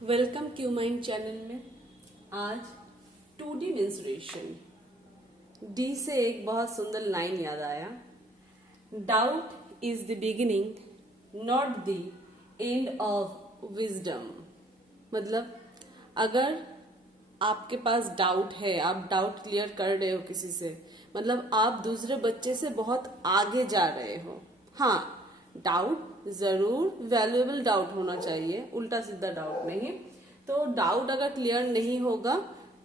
Welcome क्यूमाइन channel में। आज 2D mensuration D से एक बहुत सुंदर लाइन याद आया। Doubt is the beginning not the end of wisdom. मतलब अगर आपके पास डाउट है, आप डाउट क्लियर कर रहे हो किसी से, मतलब आप दूसरे बच्चे से बहुत आगे जा रहे हो। हाँ, डाउट जरूर वैल्यूएबल डाउट होना चाहिए, उल्टा सीधा डाउट नहीं। तो डाउट अगर क्लियर नहीं होगा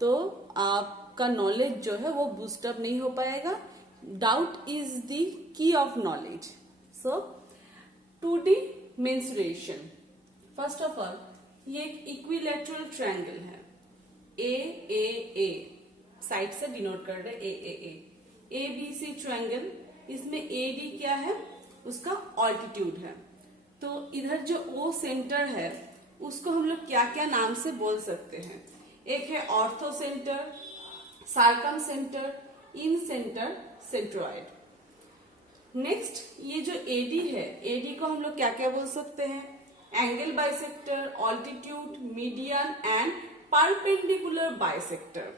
तो आपका नॉलेज जो है वो बूस्टअप नहीं हो पाएगा। Doubt is the key of knowledge. So 2D mensuration, first of all ये एक इक्विलैटरल ट्रायंगल है। ए साइड से डिनोट कर रहे ए बी सी ट्रायंगल। इसमें ए डी क्या है, उसका ऑल्टीट्यूड है। तो इधर जो ओ सेंटर है उसको हम लोग क्या क्या नाम से बोल सकते हैं। एक है ऑर्थो सेंटर, सार्कम सेंटर, इन सेंटर, सेंट्रॉइड। नेक्स्ट ये जो एडी है, एडी को हम लोग क्या क्या बोल सकते हैं, angle bisector, altitude, median and perpendicular bisector.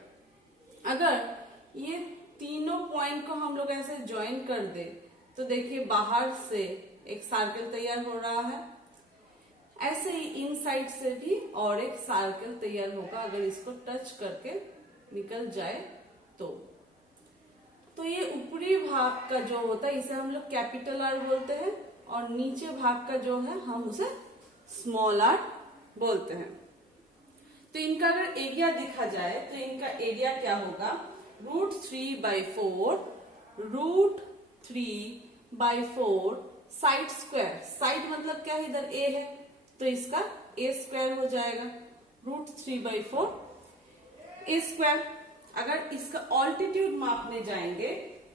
अगर ये तीनों पॉइंट को हम लोग ऐसे ज्वाइन कर दे तो देखिए बाहर से एक सर्कल तैयार हो रहा है। ऐसे ही इनसाइड से भी और एक सर्कल तैयार होगा अगर इसको टच करके निकल जाए तो ये ऊपरी भाग का जो होता है इसे हम लोग कैपिटल आर बोलते हैं और नीचे भाग का जो है हम उसे स्मॉल आर बोलते हैं। तो इनका अगर एरिया देखा जाए तो इनका एरिया क्या होगा, √3/4 √3/4 साइड स्क्वायर। साइड मतलब क्या है, इधर ए है तो इसका ए स्क्वायर हो जाएगा, √3/4 ए स्क्वायर। अगर इसका ऑल्टीट्यूड मापने जाएंगे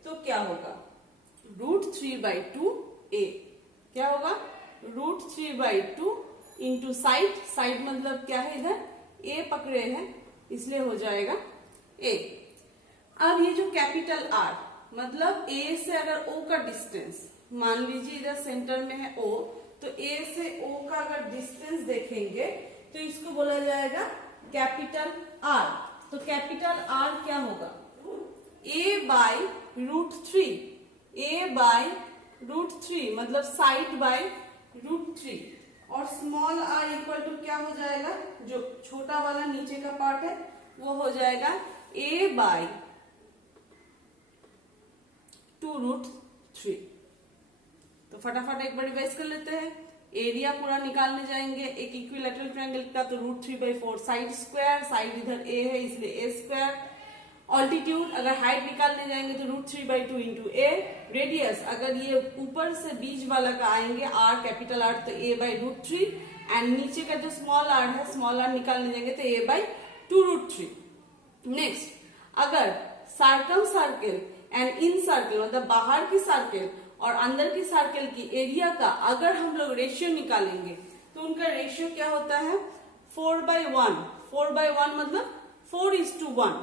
तो क्या होगा, √3/2 ए। क्या होगा, √3/2 इंटू साइड। साइड मतलब क्या है, इधर ए पकड़े हैं इसलिए हो जाएगा ए। अब ये जो कैपिटल आर मतलब ए से अगर ओ का डिस्टेंस, मान लीजिए इधर सेंटर में है ओ, तो ए से ओ का अगर डिस्टेंस देखेंगे तो इसको बोला जाएगा कैपिटल आर। तो कैपिटल आर क्या होगा, a/√3, a/√3 मतलब साइड बाय √3। और स्मॉल आर इक्वल टू क्या हो जाएगा, जो छोटा वाला नीचे का पार्ट है वो हो जाएगा a/2√3। तो फटाफट एक बार रिवाइज कर लेते हैं। एरिया पूरा निकालने जाएंगे एक इक्विलैटरल ट्रायंगल का, तो √3/4 साइड स्क्वायर, साइड इधर ए है इसलिए ए स्क्वायर। ऑल्टीट्यूड अगर हाइट निकालने जाएंगे तो √3/2 इंटू ए। रेडियस अगर ये ऊपर से बीच वाला का आएंगे आर, कैपिटल आर, तो a/√3 एंड नीचे का जो स्मॉल आर है, स्मॉल आर निकालने जाएंगे तो a/2√3। नेक्स्ट अगर सार्कम सर्कल एंड इन सर्कल मतलब बाहर की सर्कल और अंदर की सर्कल की एरिया का अगर हम लोग रेशियो निकालेंगे तो उनका रेशियो क्या होता है, 4/1। 4/1 मतलब 4:1।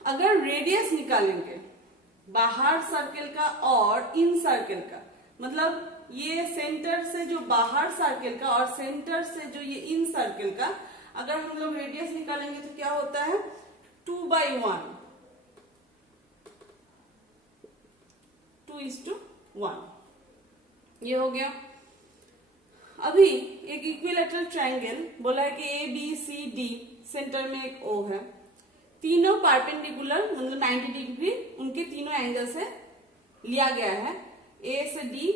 अगर रेडियस निकालेंगे बाहर सर्कल का और इन सर्कल का, मतलब ये सेंटर से जो बाहर सर्कल का और सेंटर से जो ये इन सर्कल का, अगर हम लोग रेडियस निकालेंगे तो क्या होता है, 2/1, 2:1। ये हो गया। अभी एक इक्विलैटरल ट्रायंगल बोला है कि A B C D, centre में एक ओ है, तीनों परपेंडिकुलर मतलब 90 डिग्री उनके तीनों एंगल से लिया गया है। ए से डी,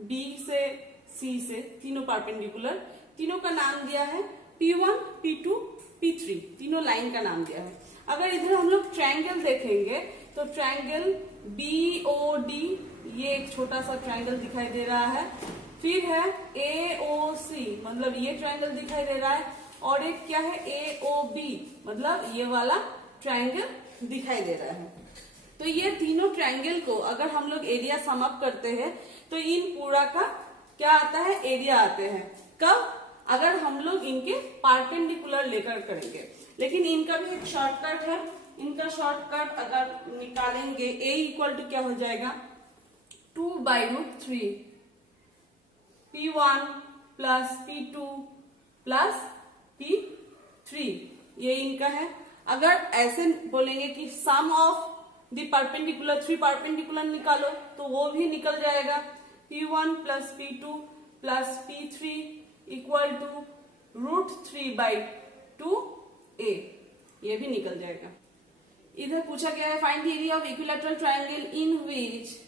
बी से सी से, तीनों परपेंडिकुलर। तीनों का नाम दिया है P1, P2, P3, तीनों लाइन का नाम दिया है। अगर इधर हम लोग ट्रायंगल देखेंगे तो ट्रायंगल BOD, ये एक छोटा सा ट्रायंगल दिखाई दे रहा है। फिर है AOC मतलब ये ट्रायंगल दिखाई दे रहा है, और एक क्या है AOB मतलब ये वाला ट्रायंगल दिखाई दे रहा है। तो ये तीनों ट्रायंगल को अगर हम लोग एरिया सम अप करते हैं तो इन पूरा का क्या आता है, एरिया आते हैं। कब, अगर हम लोग इनके परपेंडिकुलर लेकर करेंगे। लेकिन इनका भी एक शॉर्टकट है, इनका शॉर्टकट अगर निकालेंगे a इक्वल टू क्या हो जाएगा, 2/√3 P1 plus P2 plus P3, ये इनका है। अगर ऐसे बोलेंगे कि सम ऑफ द परपेंडिकुलर, 3 परपेंडिकुलर निकालो, तो वो भी निकल जाएगा। P1 plus P2 plus P3 equal to √3/2a, ये भी निकल जाएगा। इधर पूछा गया है find the area of equilateral triangle in which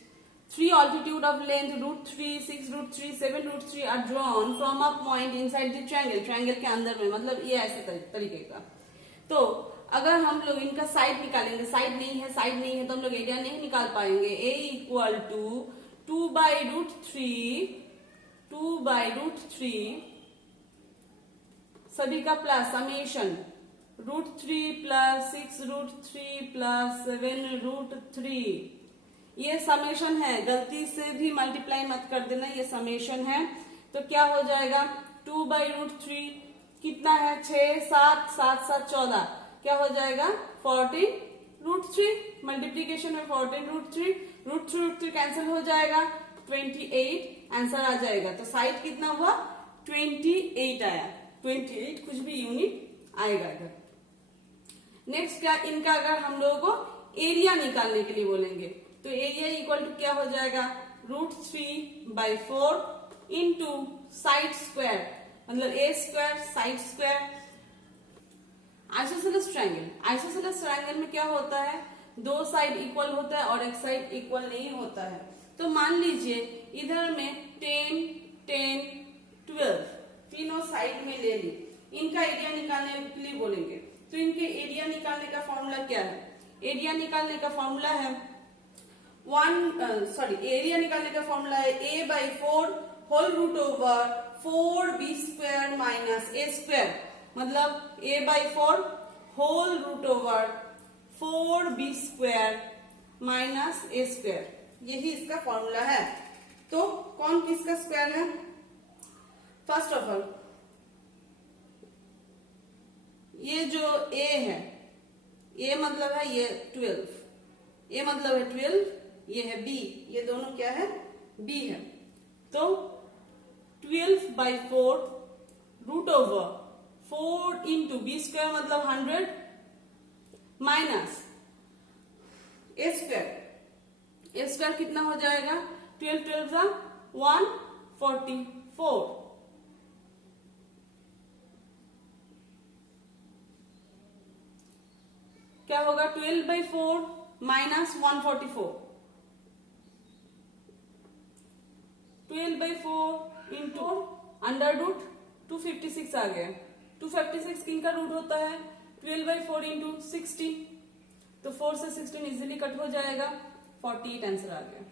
3 altitude of length √3, 6 √3, 7 √3 are drawn from a point inside the triangle, triangle के अंदर में, मतलब ये ऐसे तरीके का। तो अगर हम लोग इनका साइड निकालेंगे, साइड नहीं है तो हम लोग एरिया नहीं निकाल पाएंगे। a इक्वल टू 2/√3 सभी का प्लस समेशन √3 प्लस 6 √3 प्लस 7 √3, ये समेशन है, गलती से भी मल्टीप्लाई मत कर देना, ये समेशन है। तो क्या हो जाएगा 2/√3 कितना है 6, 7, 7, 7, 14, क्या हो जाएगा 14√3, मल्टीप्लीकेशन में 14√3, √3 कैंसिल हो जाएगा 28 आंसर आ जाएगा। तो साइड कितना हुआ 28 आया, 28 कुछ भी यूनिट आएगा इधर। नेक्स्ट क्या इनका अगर हम लोगों को एरिया निकालने के लिए बोलेंगे तो एरिया इक्वल टू क्या हो जाएगा √3/4 इंटू साइड स्क्वायर, मतलब a square side square. Isosceles triangle में क्या होता है, 2 साइड इक्वल होता है और एक साइड इक्वल नहीं होता है। तो मान लीजिए इधर में 10, 10, 12 तीनों साइड में ले ली, इनका एरिया निकालने के लिए बोलेंगे तो इनके एरिया निकालने का फॉर्मूला क्या है, एरिया निकालने का फॉर्मूला है एरिया निकालने का फॉर्मूला है a/4 whole root over 4b² minus a², मतलब a/4 whole root over 4b² minus a², यही इसका फॉर्मूला है। तो कौन किसका स्क्वायर है, फर्स्ट ऑफ ऑल ये जो a है, a मतलब है ये 12, a मतलब है 12, ये है b, ये दोनों क्या है b है। तो 12/4 रूट ओवर 4 इंटू b² मतलब 100 माइनस a² कितना हो जाएगा 12 12 144, क्या होगा 12/4 माइनस 144, 12/4 इंटू √, 256 आ गया। 256 किन का रूट होता है 12/4 इंटू 16, तो 4 से 16 इजीली कट हो जाएगा, 48 आंसर आ गया।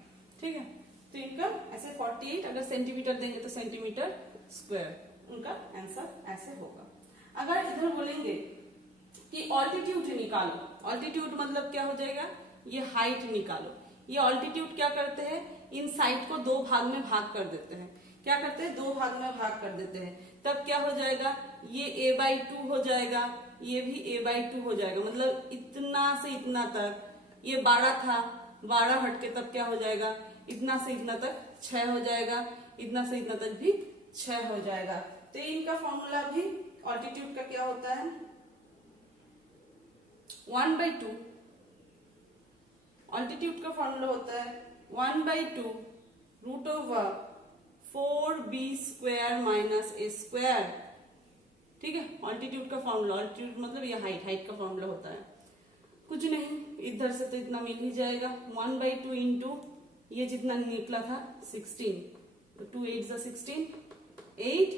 ठीक है, तो इनका ऐसे 48 अगर सेंटीमीटर देंगे तो सेंटीमीटर स्क्वायर, उनका आंसर ऐसे होगा। अगर इधर बोलेंगे कि ऑल्टीट्यूड निकालो, ऑल्टीट्यूड मतलब क्या हो जाएगा ये हाइट निकालो। ये ऑल्टीट्यूड क्या करते हैं, इन साइड को 2 भाग में भाग कर देते हैं। क्या करते हैं 2 भाग में भाग कर देते हैं, तब क्या हो जाएगा ये a/2 हो जाएगा, ये भी a/2 हो जाएगा, मतलब इतना से इतना तक, ये 12 था 12 हटके तब क्या हो जाएगा इतना से इतना तक 6 हो जाएगा, इतना से इतना तक भी 6 हो जाएगा। तो इनका फॉर्मूला भी ऑल्टीट्यूड का क्या होता है 1/2, ऑल्टीट्यूड का फॉर्मूला होता है 1/2 root over 4b² minus a²। ठीक है, ऑल्टीट्यूड का फॉर्मूला, ऑल्टीट्यूड मतलब ये हाइट का फॉर्मूला होता है। कुछ नहीं, इधर से तो इतना मिल ही जाएगा 1/2 इंटू ये जितना निकला था 16, तो 2 8 जा 16, 8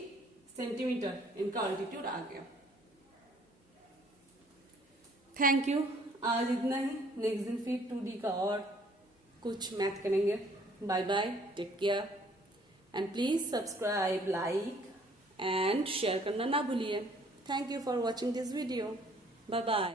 सेंटीमीटर इनका ऑल्टीट्यूड आ गया। थैंक यू, आज इतना ही। नेक्स्ट दिन फिर 2D का और कुछ मैथ करेंगे। Bye bye, take care and please subscribe, like and share करना ना भूलिए। Thank you for watching this video. Bye bye.